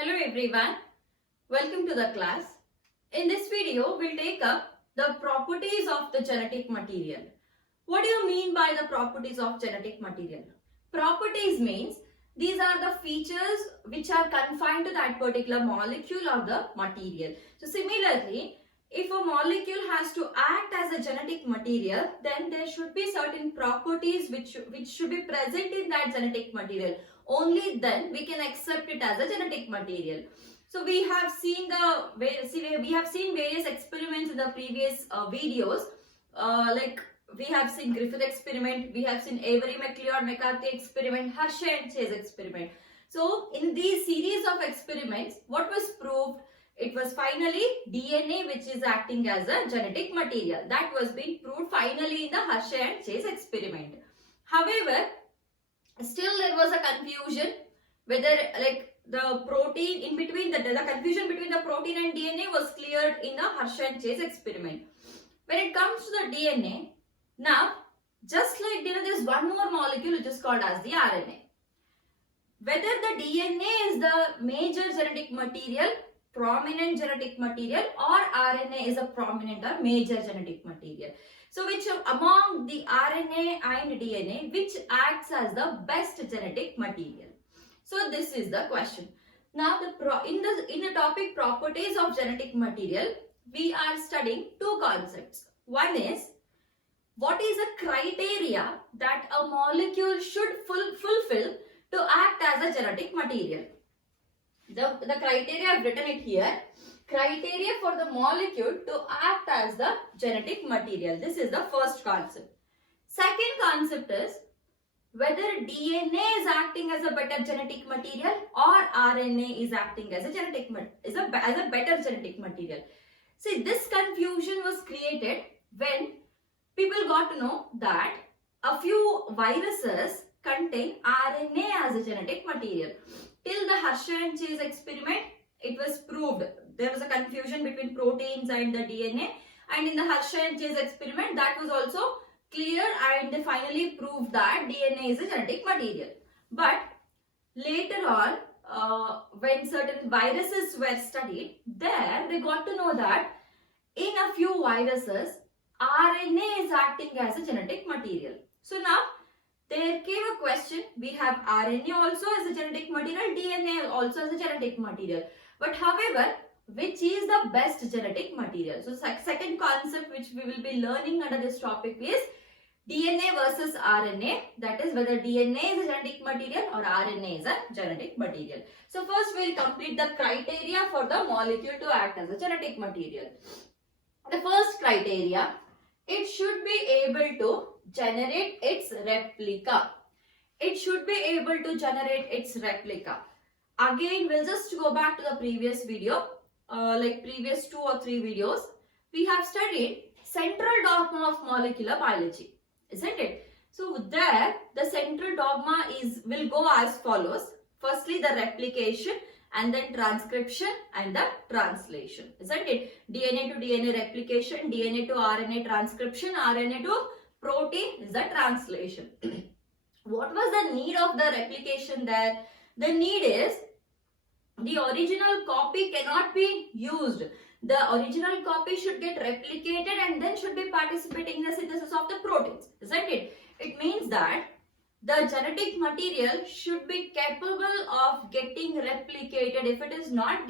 Hello everyone, welcome to the class. In this video, we'll take up the properties of the genetic material. What do you mean by the properties of genetic material? Properties means these are the features which are confined to that particular molecule of the material. So similarly, if a molecule has to act as a genetic material, then there should be certain properties which should be present in that genetic material. Only then we can accept it as a genetic material. So we have seen various experiments in the previous videos, like we have seen Griffith experiment, we have seen Avery McLeod McCarthy experiment, Hershey and Chase experiment. So in these series of experiments, what was proved? It was finally DNA which is acting as a genetic material. That was being proved finally in the Hershey and Chase experiment. However, still there was a confusion whether the protein in between, the confusion between the protein and DNA was cleared in the Hershey and Chase experiment. When it comes to the DNA, now just like there is one more molecule which is called as the RNA. Whether the DNA is the major genetic material, prominent genetic material, or RNA is a prominent or major genetic material. So which among the RNA and DNA which acts as the best genetic material? So this is the question. Now in the topic properties of genetic material, we are studying two concepts. One is, what is a criteria that a molecule should fulfill to act as a genetic material? The criteria I have written it here. Criteria for the molecule to act as the genetic material. This is the first concept. Second concept is whether DNA is acting as a better genetic material or RNA is acting as a better genetic material. See, this confusion was created when people got to know that a few viruses contain RNA as a genetic material. Till the Hershey and Chase experiment, it was proved. There was a confusion between proteins and the DNA, and in the Hershey and Chase experiment, that was also clear, and they finally proved that DNA is a genetic material. But later on, when certain viruses were studied, there they got to know that in a few viruses, RNA is acting as a genetic material. So now, there came a question, we have RNA also as a genetic material, DNA also as a genetic material. But however, which is the best genetic material? So second concept which we will be learning under this topic is DNA versus RNA. That is whether DNA is a genetic material or RNA is a genetic material. So first we will complete the criteria for the molecule to act as a genetic material. The first criteria, it should be able to generate its replica. It should be able to generate its replica. Again, we'll just go back to the previous video, like previous 2 or 3 videos. We have studied central dogma of molecular biology, isn't it? So there, the central dogma will go as follows. Firstly, the replication, and then transcription and the translation, isn't it? DNA to DNA replication, DNA to RNA transcription, RNA to protein is the translation. What was the need of the replication there? The need is the original copy cannot be used. The original copy should get replicated and then should be participating in the synthesis of the proteins, isn't it? It means that the genetic material should be capable of getting replicated. If it is not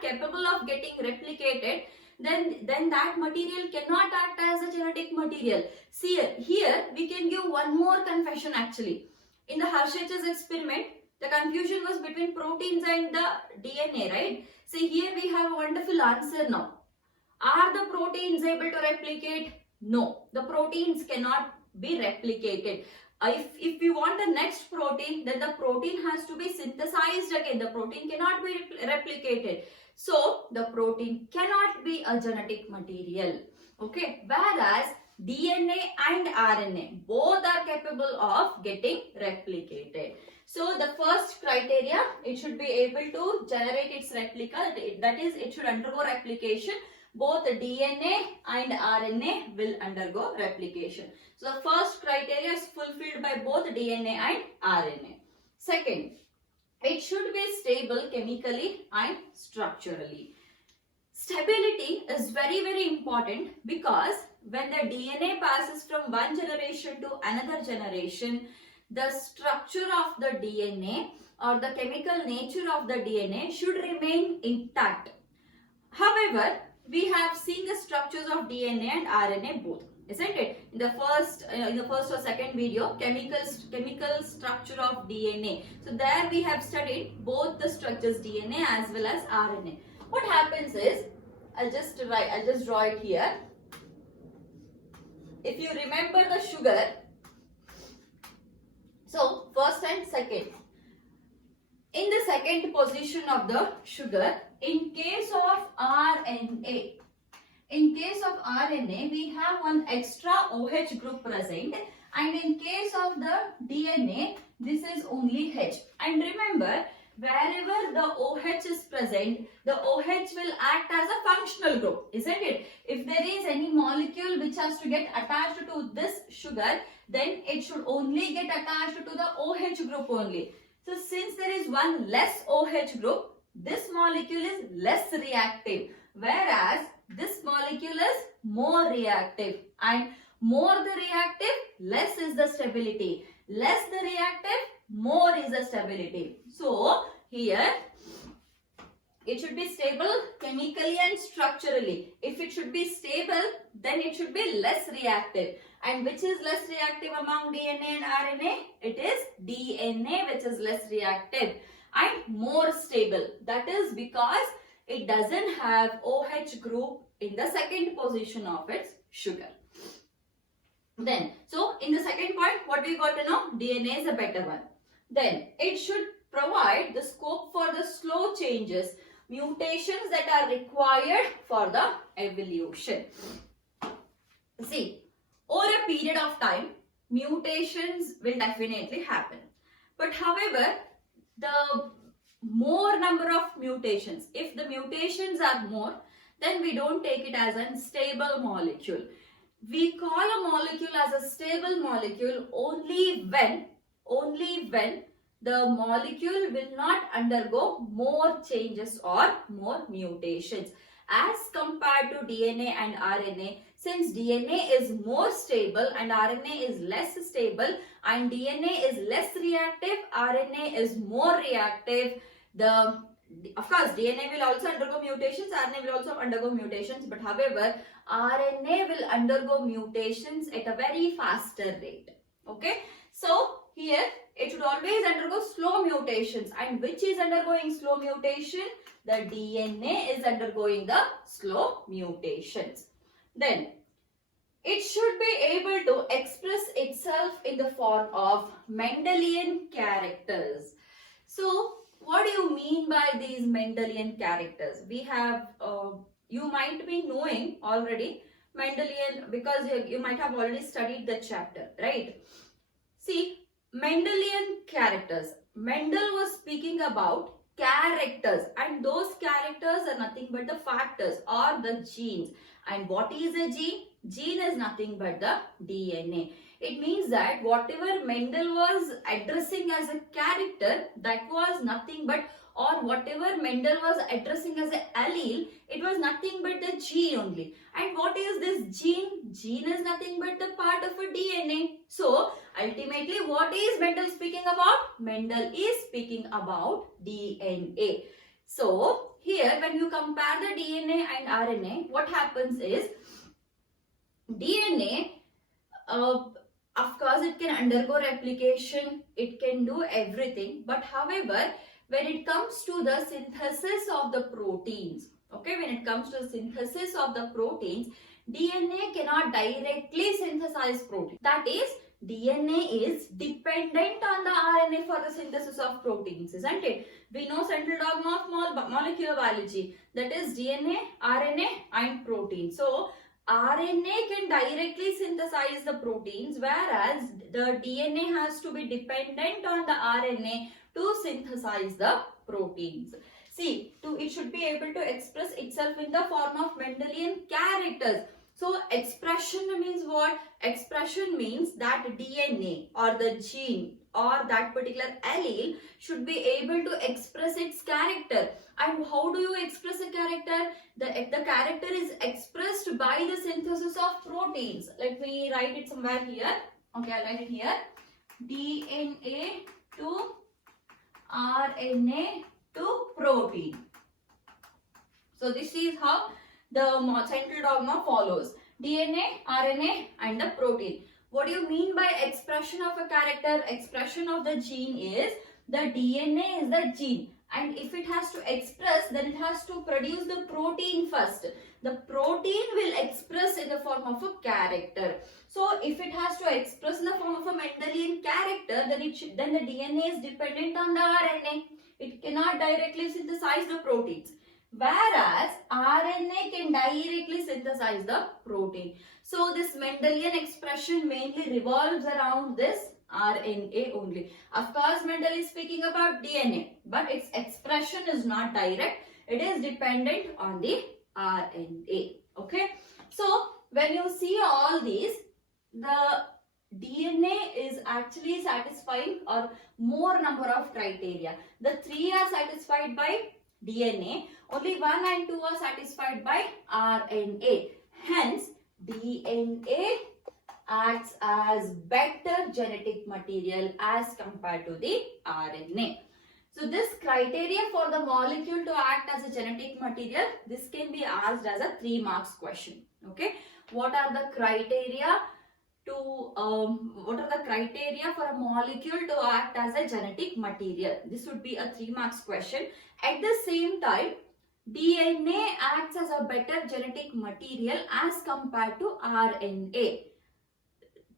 capable of getting replicated, then that material cannot act as a genetic material. See, here we can give one more confession actually. In the Hershey-Chase experiment, the confusion was between proteins and the DNA, right? See, here we have a wonderful answer now. Are the proteins able to replicate? No, the proteins cannot be replicated. If you want the next protein, then the protein has to be synthesized again. The protein cannot be replicated. So, the protein cannot be a genetic material. Okay. Whereas, DNA and RNA, both are capable of getting replicated. So, the first criteria, it should be able to generate its replica. That is, it should undergo replication. Both DNA and RNA will undergo replication. So, the first criteria is fulfilled by both DNA and RNA. Second, It should be stable chemically and structurally. Stability is very important because when the DNA passes from one generation to another generation, the structure of the DNA or the chemical nature of the DNA should remain intact. However, we have seen the structures of DNA and RNA both, isn't it? In the first or second video, chemical structure of DNA. So there we have studied both the structures, DNA as well as RNA. What happens is, I'll just draw it here. If you remember the sugar, so first and second. In the second position of the sugar, in case of RNA, we have one extra OH group present, and in case of the DNA, this is only H. And remember, wherever the OH is present, the OH will act as a functional group, isn't it? If there is any molecule which has to get attached to this sugar, then it should only get attached to the OH group only. So since there is one less OH group, this molecule is less reactive, whereas this molecule is more reactive, and more the reactive, less is the stability. Less the reactive, more is the stability. So here it should be stable chemically and structurally. If it should be stable, then it should be less reactive. And which is less reactive among DNA and RNA? It is DNA which is less reactive and more stable. That is because it doesn't have OH group in the second position of its sugar. Then, so in the second point, what we got to know? DNA is a better one. Then, it should provide the scope for the slow changes, mutations that are required for the evolution. See, over a period of time, mutations will definitely happen. But however, the more number of mutations, if the mutations are more, then we don't take it as a stable molecule. We call a molecule as a stable molecule only when the molecule will not undergo more changes or more mutations as compared to DNA and RNA. Since DNA is more stable and RNA is less stable, and DNA is less reactive, RNA is more reactive. Of course, DNA will also undergo mutations, RNA will also undergo mutations, but however, RNA will undergo mutations at a very faster rate. Okay, so here it should always undergo slow mutations, and which is undergoing slow mutation? The DNA is undergoing the slow mutations. Then it should be able to express itself in the form of Mendelian characters. So what do you mean by these Mendelian characters? We have, you might be knowing already Mendelian because you might have already studied the chapter, right? See, Mendelian characters. Mendel was speaking about characters, and those characters are nothing but the factors or the genes. And what is a gene? Gene is nothing but the DNA. It means that whatever Mendel was addressing as a character, that was nothing but, or whatever Mendel was addressing as an allele, it was nothing but the gene only. And what is this gene? Gene is nothing but the part of a DNA. So ultimately, what is Mendel speaking about? Mendel is speaking about DNA. So here when you compare the DNA and RNA, what happens is DNA, of course, it can undergo replication, it can do everything, but however, when it comes to the synthesis of the proteins, okay, when it comes to the synthesis of the proteins, DNA cannot directly synthesize protein. That is, DNA is dependent on the RNA for the synthesis of proteins, isn't it? We know central dogma of molecular biology, that is DNA, RNA and protein. So RNA can directly synthesize the proteins, whereas the DNA has to be dependent on the RNA to synthesize the proteins. See, it should be able to express itself in the form of Mendelian characters. So expression means what? Expression means that DNA or the gene or that particular allele should be able to express its character. And how do you express a character? The character is expressed by the synthesis of proteins. Let me write it somewhere here. Okay, I'll write it here. DNA to RNA to protein. So this is how the central dogma follows. DNA, RNA and the protein. What do you mean by expression of a character? Expression of the gene is the DNA is the gene, and if it has to express, then it has to produce the protein first. The protein will express in the form of a character. So if it has to express in the form of a Mendelian character, then the DNA is dependent on the RNA. It cannot directly synthesize the proteins. Whereas RNA can directly synthesize the protein. So this Mendelian expression mainly revolves around this RNA only. Of course, Mendel is speaking about DNA, but its expression is not direct. It is dependent on the RNA. Okay. So when you see all these, the DNA is actually satisfying or more number of criteria. The 3 are satisfied by DNA, only 1 and 2 are satisfied by RNA. Hence, DNA acts as better genetic material as compared to the RNA. So this criteria for the molecule to act as a genetic material, this can be asked as a 3 marks question. Okay, what are the criteria for a molecule to act as a genetic material? This would be a 3 marks question. At the same time, DNA acts as a better genetic material as compared to RNA.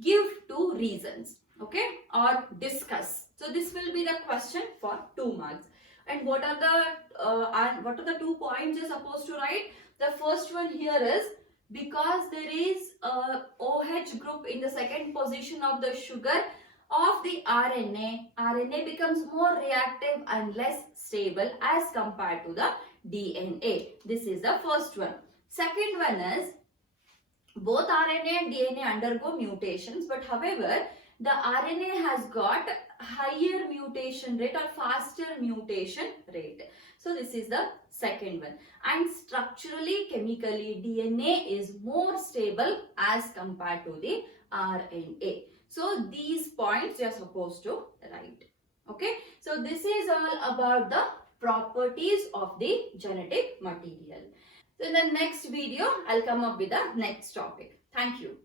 Give 2 reasons, okay, or discuss. So this will be the question for 2 marks. And what are the 2 points you're supposed to write? The first one here is, because there is a OH group in the second position of the sugar of the RNA becomes more reactive and less stable as compared to the DNA. This is the first one. Second one is, both RNA and DNA undergo mutations, but however, the RNA has got higher mutation rate or faster mutation rate. So this is the second one. And structurally, chemically, DNA is more stable as compared to the RNA. So these points you are supposed to write. Okay. So this is all about the properties of the genetic material. So in the next video, I'll come up with the next topic. Thank you.